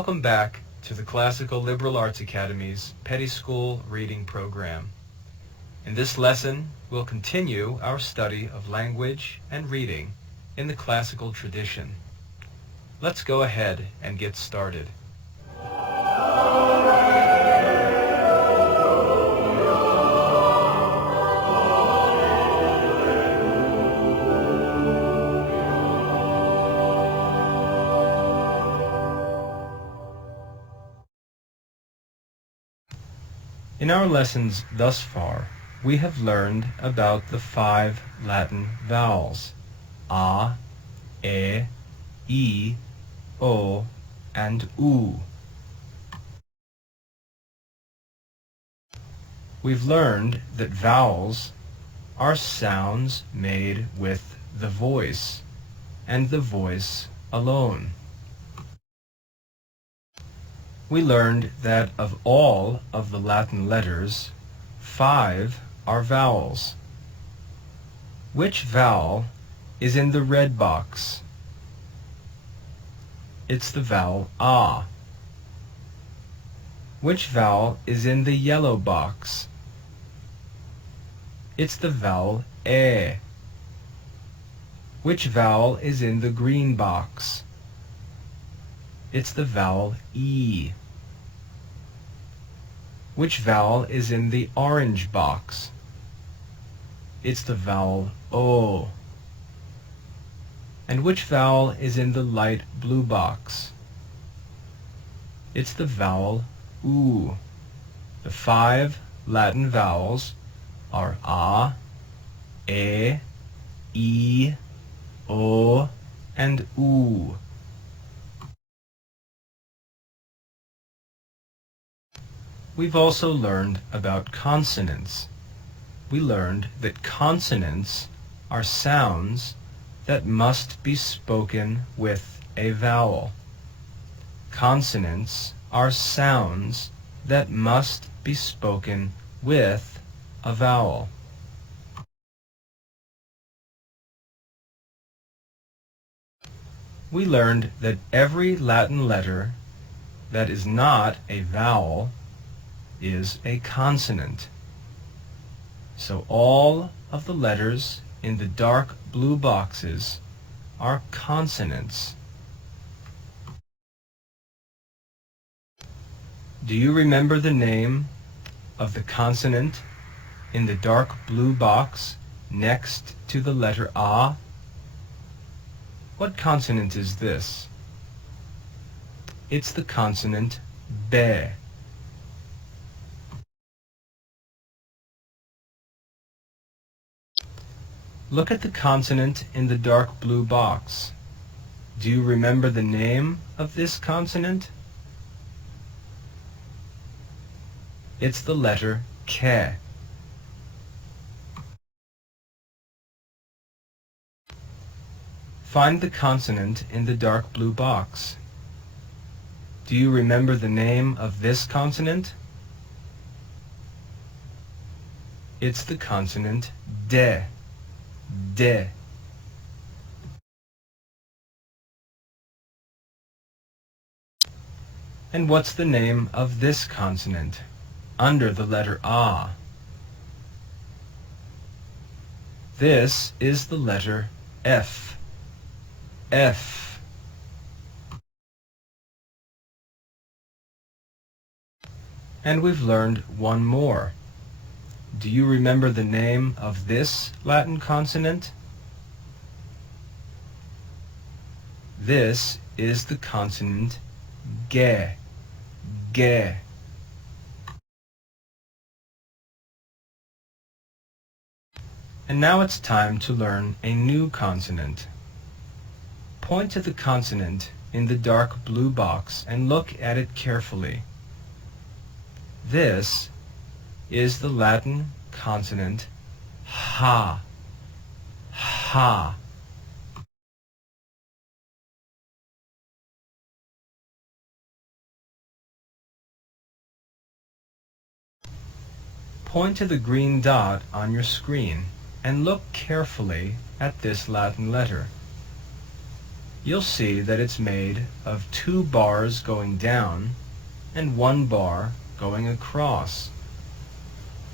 Welcome back to the Classical Liberal Arts Academy's Petty School Reading Program. In this lesson, we'll continue our study of language and reading in the classical tradition. Let's go ahead and get started. In our lessons thus far, we have learned about the 5 Latin vowels, a, e, o, and u. We've learned that vowels are sounds made with the voice, and the voice alone. We learned that of all of the Latin letters, 5 are vowels. Which vowel is in the red box? It's the vowel A. Which vowel is in the yellow box? It's the vowel E. Which vowel is in the green box? It's the vowel E. Which vowel is in the orange box? It's the vowel O. And which vowel is in the light blue box? It's the vowel U. The 5 Latin vowels are A, E, O, and U. We've also learned about consonants. We learned that consonants are sounds that must be spoken with a vowel. Consonants are sounds that must be spoken with a vowel. We learned that every Latin letter that is not a vowel is a consonant. So all of the letters in the dark blue boxes are consonants. Do you remember the name of the consonant in the dark blue box next to the letter A? What consonant is this? It's the consonant B. Look at the consonant in the dark blue box. Do you remember the name of this consonant? It's the letter K. Find the consonant in the dark blue box. Do you remember the name of this consonant? It's the consonant D. D. And what's the name of this consonant under the letter A? This is the letter F. F. And we've learned one more. Do you remember the name of this Latin consonant? This is the consonant G. G. And now it's time to learn a new consonant. Point to the consonant in the dark blue box and look at it carefully. This is the Latin consonant Ha. Ha. Point to the green dot on your screen and look carefully at this Latin letter. you'll see that it's made of 2 bars going down and 1 bar going across.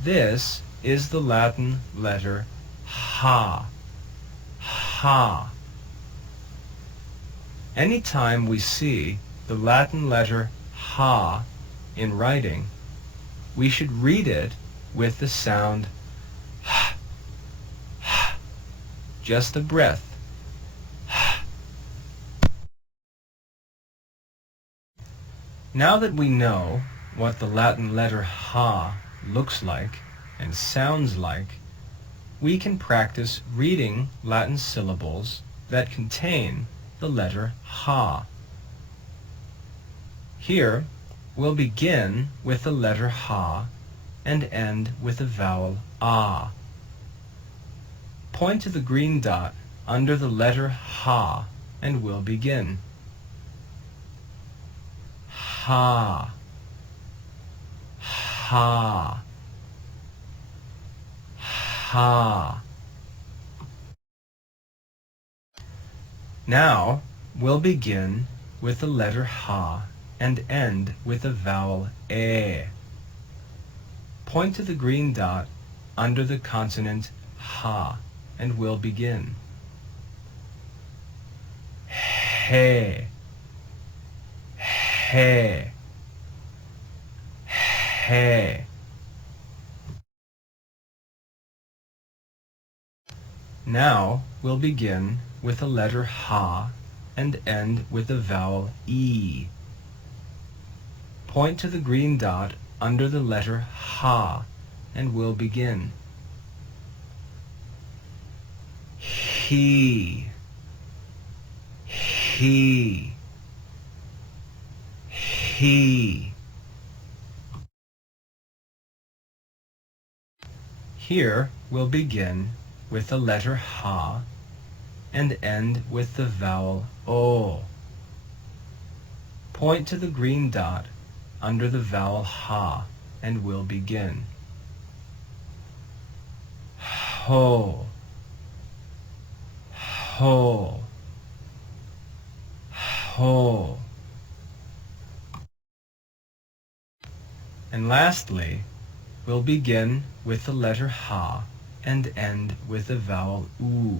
This is the Latin letter ha. Ha. Anytime we see the Latin letter ha in writing, we should read it with the sound h, just a breath. Now that we know what the Latin letter ha looks like and sounds like, we can practice reading Latin syllables that contain the letter ha. Here, we'll begin with the letter ha and end with the vowel ah. Point to the green dot under the letter ha and we'll begin. Ha. Ha. Ha. Now, we'll begin with the letter ha and end with the vowel e. Point to the green dot under the consonant ha and we'll begin. He. He. He. Now we'll begin with the letter ha and end with the vowel e. Point to the green dot under the letter ha and we'll begin. He. He. He. Here we'll begin with the letter ha and end with the vowel o. Point to the green dot under the vowel ha and we'll begin. Ho. Ho. Ho. And lastly, we'll begin with the letter ha and end with the vowel oo.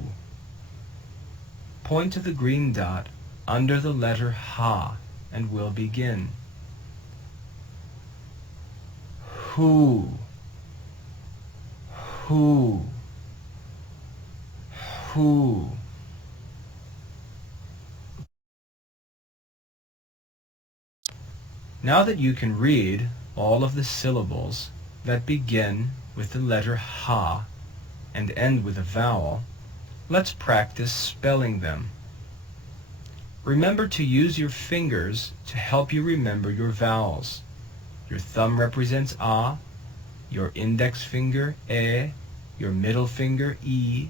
Point to the green dot under the letter ha and we'll begin. Who. Who. Who. Now that you can read all of the syllables that begin with the letter ha and end with a vowel, let's practice spelling them. Remember to use your fingers to help you remember your vowels. Your thumb represents a, your index finger e, your middle finger e,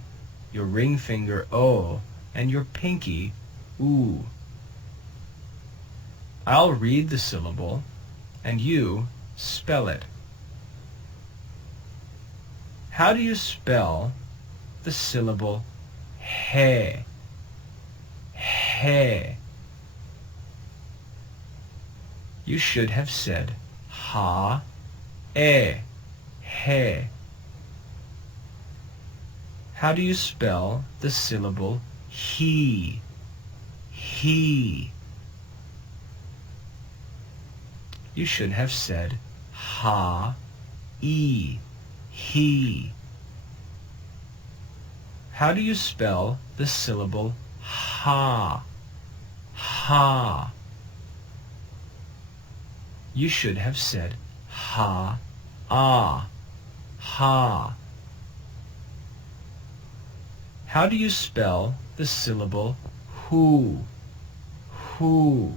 your ring finger o, and your pinky oo. I'll read the syllable and you spell it. How do you spell the syllable he? He. You should have said ha, e, he. How do you spell the syllable he? He. You should have said ha, e, he. How do you spell the syllable ha? Ha. You should have said ha, ah, ha. How do you spell the syllable who? Who.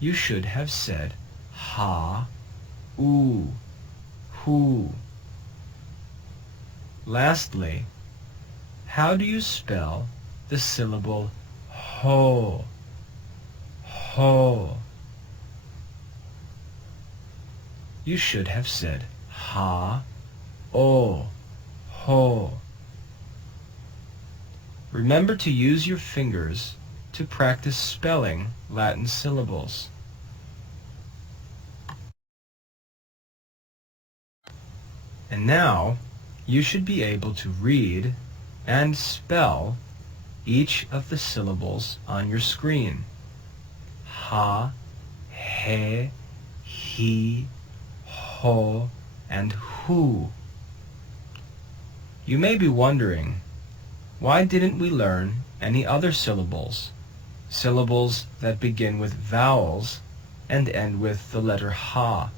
You should have said ha, oo, who. Lastly, how do you spell the syllable ho? Ho. You should have said ha, o, ho. Remember to use your fingers to practice spelling Latin syllables. And now, you should be able to read and spell each of the syllables on your screen. Ha, he, he, ho, and hu. You may be wondering, why didn't we learn any other syllables? Syllables that begin with vowels and end with the letter ha.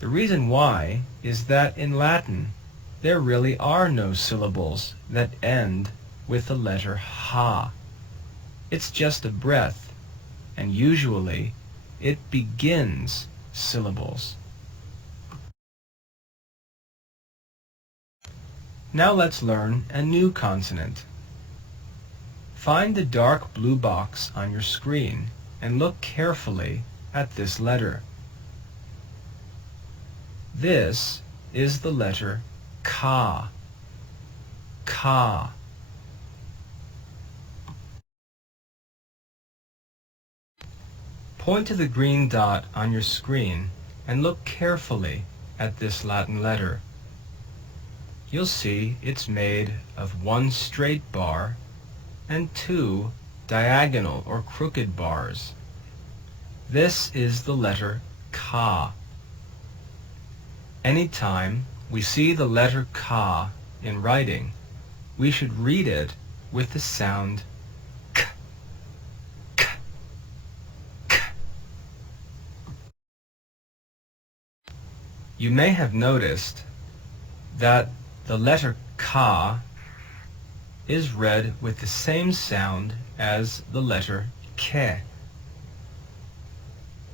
The reason why is that in Latin, there really are no syllables that end with the letter ha. It's just a breath, and usually it begins syllables. Now let's learn a new consonant. Find the dark blue box on your screen and look carefully at this letter. This is the letter ka. Ka. Point to the green dot on your screen and look carefully at this Latin letter. You'll see it's made of one straight bar and two diagonal or crooked bars. This is the letter ka. Anytime we see the letter ka in writing, we should read it with the sound k, k, k. You may have noticed that the letter ka is read with the same sound as the letter ke.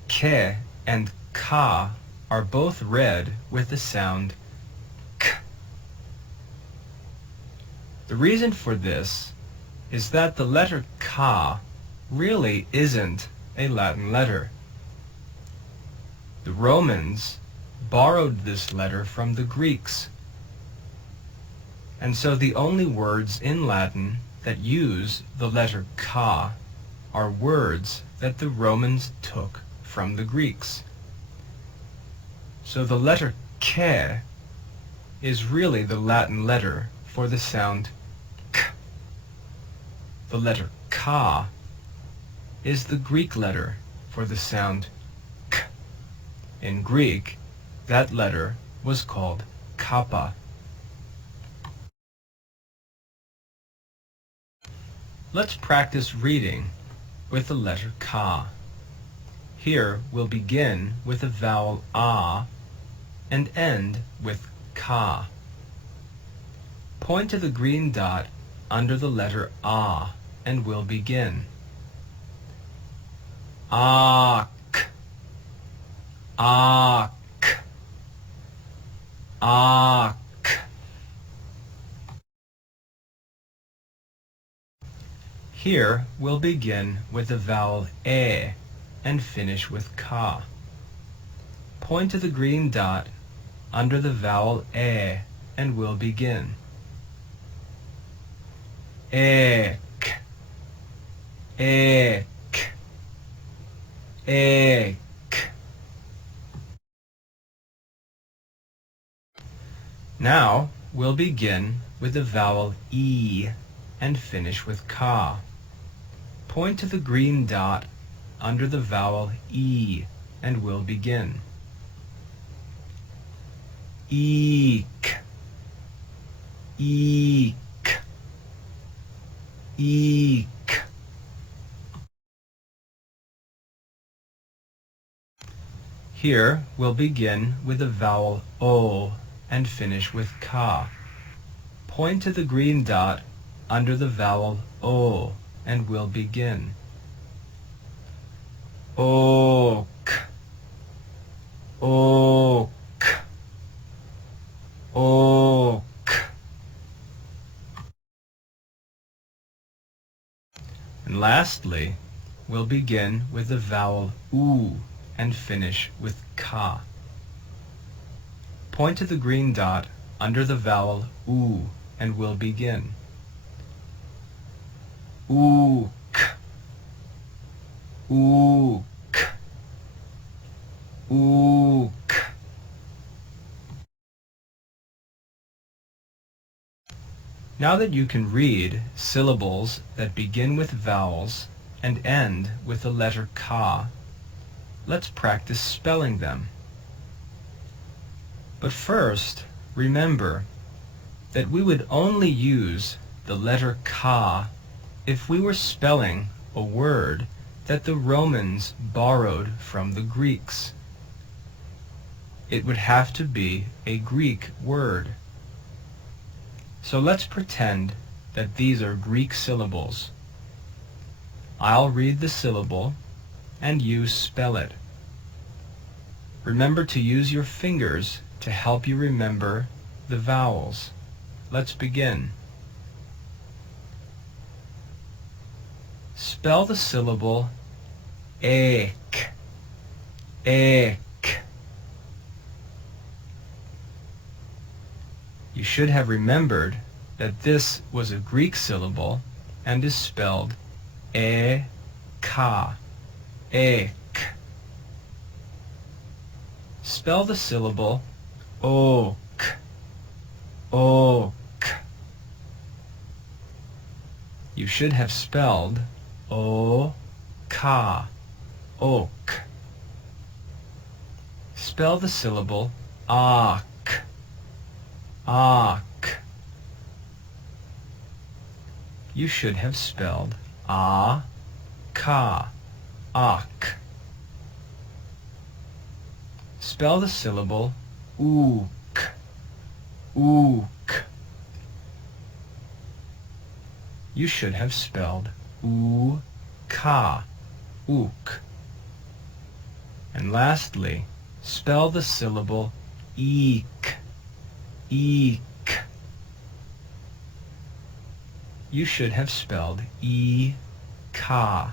Ke and ka are both read with the sound k. The reason for this is that the letter ka really isn't a Latin letter. The Romans borrowed this letter from the Greeks, and so the only words in Latin that use the letter ka are words that the Romans took from the Greeks. So the letter ke is really the Latin letter for the sound k. The letter ka is the Greek letter for the sound k. In Greek, that letter was called kappa. Let's practice reading with the letter ka. Here we'll begin with the vowel a and end with ka. Point to the green dot under the letter a and we'll begin. Ak, ak, ak. Here we'll begin with the vowel e and finish with ka. Point to the green dot under the vowel e and we'll begin. Ek, ek, ek. Now we'll begin with the vowel e and finish with ka. Point to the green dot under the vowel e and we'll begin. Eek, eek, eek. Here we'll begin with the vowel o and finish with ka. Point to the green dot under the vowel o and we'll begin. Ok, ok, ok. And lastly, we'll begin with the vowel oo and finish with ka. Point to the green dot under the vowel oo and we'll begin. ook, ook, ook. Now that you can read syllables that begin with vowels and end with the letter ka, let's practice spelling them. But first, remember that we would only use the letter ka if we were spelling a word that the Romans borrowed from the Greeks. It would have to be a Greek word. So let's pretend that these are Greek syllables. I'll read the syllable and you spell it. Remember to use your fingers to help you remember the vowels. Let's begin. Spell the syllable ek, ek. You should have remembered that this was a Greek syllable and is spelled e-ka, ek. Spell the syllable ok, ok. You should have spelled o-ka, ok. Spell the syllable ak, ak. You should have spelled a-ka, ak. Spell the syllable ook, ook. You should have spelled oo-ka, ook. And lastly, spell the syllable eek, eek. You should have spelled e-ka.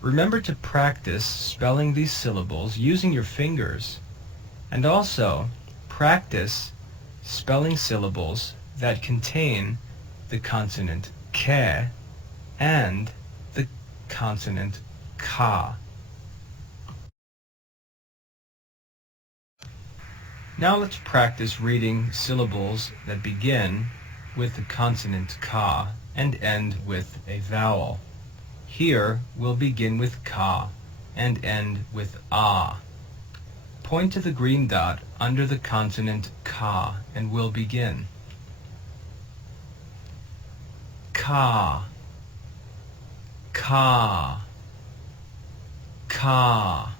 Remember to practice spelling these syllables using your fingers, and also practice spelling syllables that contain the consonant ke and the consonant ka. Now let's practice reading syllables that begin with the consonant ka and end with a vowel. Here we'll begin with ka and end with a. Point to the green dot under the consonant ka and we'll begin. Ka, ka, ka.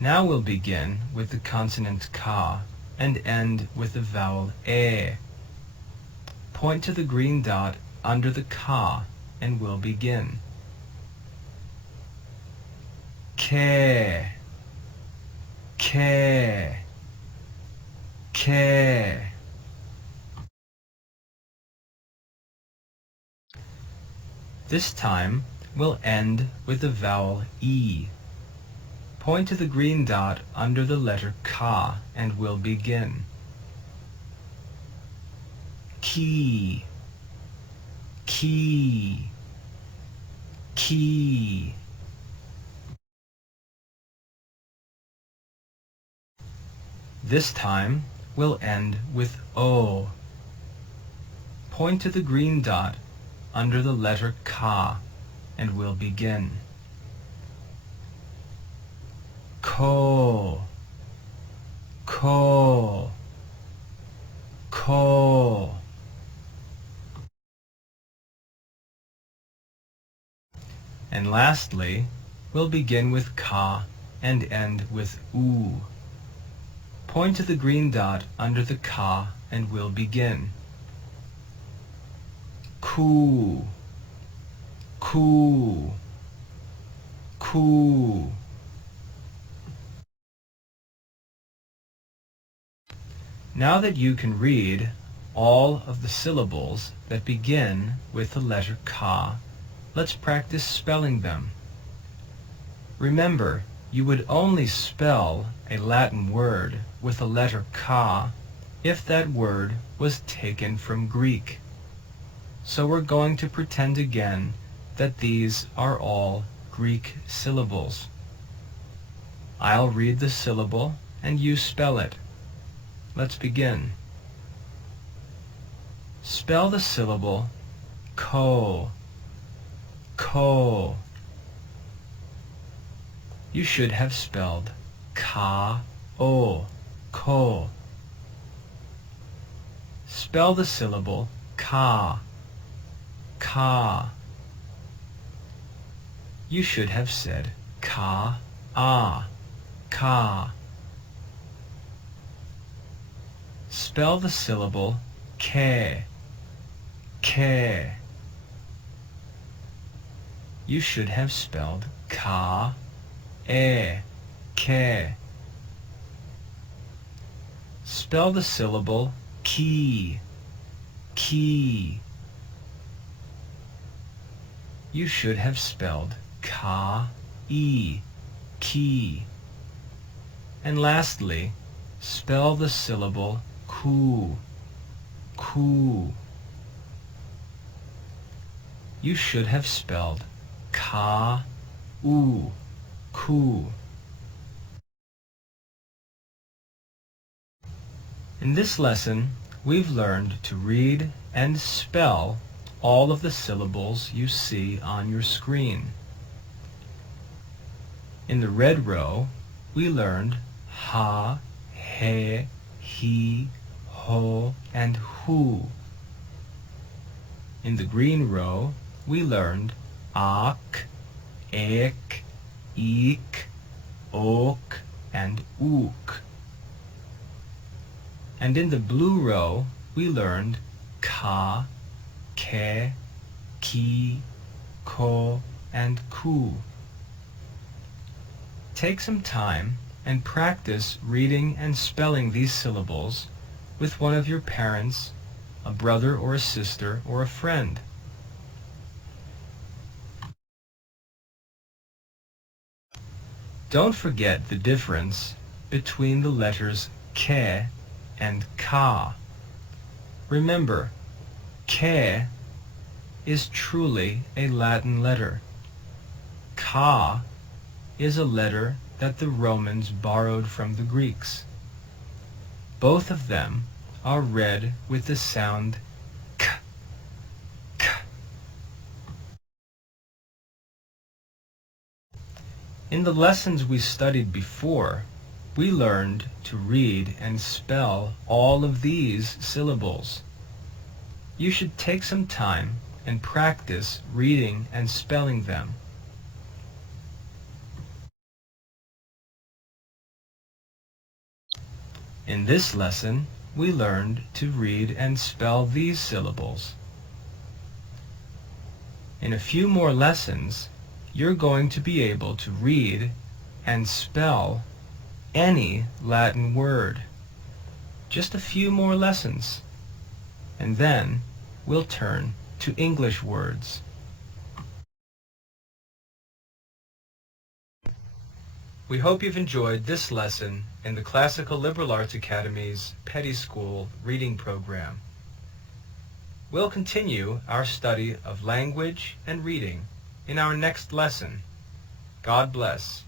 Now we'll begin with the consonant ka and end with the vowel e. Point to the green dot under the ka and we'll begin. Ke, ke, ke. This time we'll end with the vowel e. Point to the green dot under the letter ka and we'll begin. Ki, ki, ki. This time we'll end with o. Point to the green dot under the letter ka and we'll begin. Ko, ko, ko. And lastly, we'll begin with ka and end with oo. Point to the green dot under the ka and we'll begin. Ku, ku, ku. Now that you can read all of the syllables that begin with the letter ka, let's practice spelling them. Remember, you would only spell a Latin word with the letter ka if that word was taken from Greek. So we're going to pretend again that these are all Greek syllables. I'll read the syllable and you spell it. Let's begin. Spell the syllable ko. Ko. You should have spelled ka-o. Ko. Spell the syllable ka. Ka. You should have said ka-a. Ka. Spell the syllable ke. Ke. You should have spelled ka-e. Ke. Spell the syllable ki. Ki. You should have spelled ka-e. Ki. And lastly, spell the syllable ku. Ku. You should have spelled ka-u. Ku. In this lesson, we've learned to read and spell all of the syllables you see on your screen. In the red row, we learned ha, he, he, ho, and hu. In the green row, we learned ak, ek, ik, ok, and ook. And in the blue row, we learned ka, ke, ki, ko, and ku. Take some time and practice reading and spelling these syllables with one of your parents, a brother or a sister, or a friend. Don't forget the difference between the letters ke and ka. Remember, ke is truly a Latin letter. Ka is a letter that the Romans borrowed from the Greeks. Both of them are read with the sound k, k. In the lessons we studied before, we learned to read and spell all of these syllables. You should take some time and practice reading and spelling them. In this lesson, we learned to read and spell these syllables. In a few more lessons, you're going to be able to read and spell any Latin word. Just a few more lessons, and then we'll turn to English words. We hope you've enjoyed this lesson in the Classical Liberal Arts Academy's Petty School reading program. We'll continue our study of language and reading in our next lesson. God bless.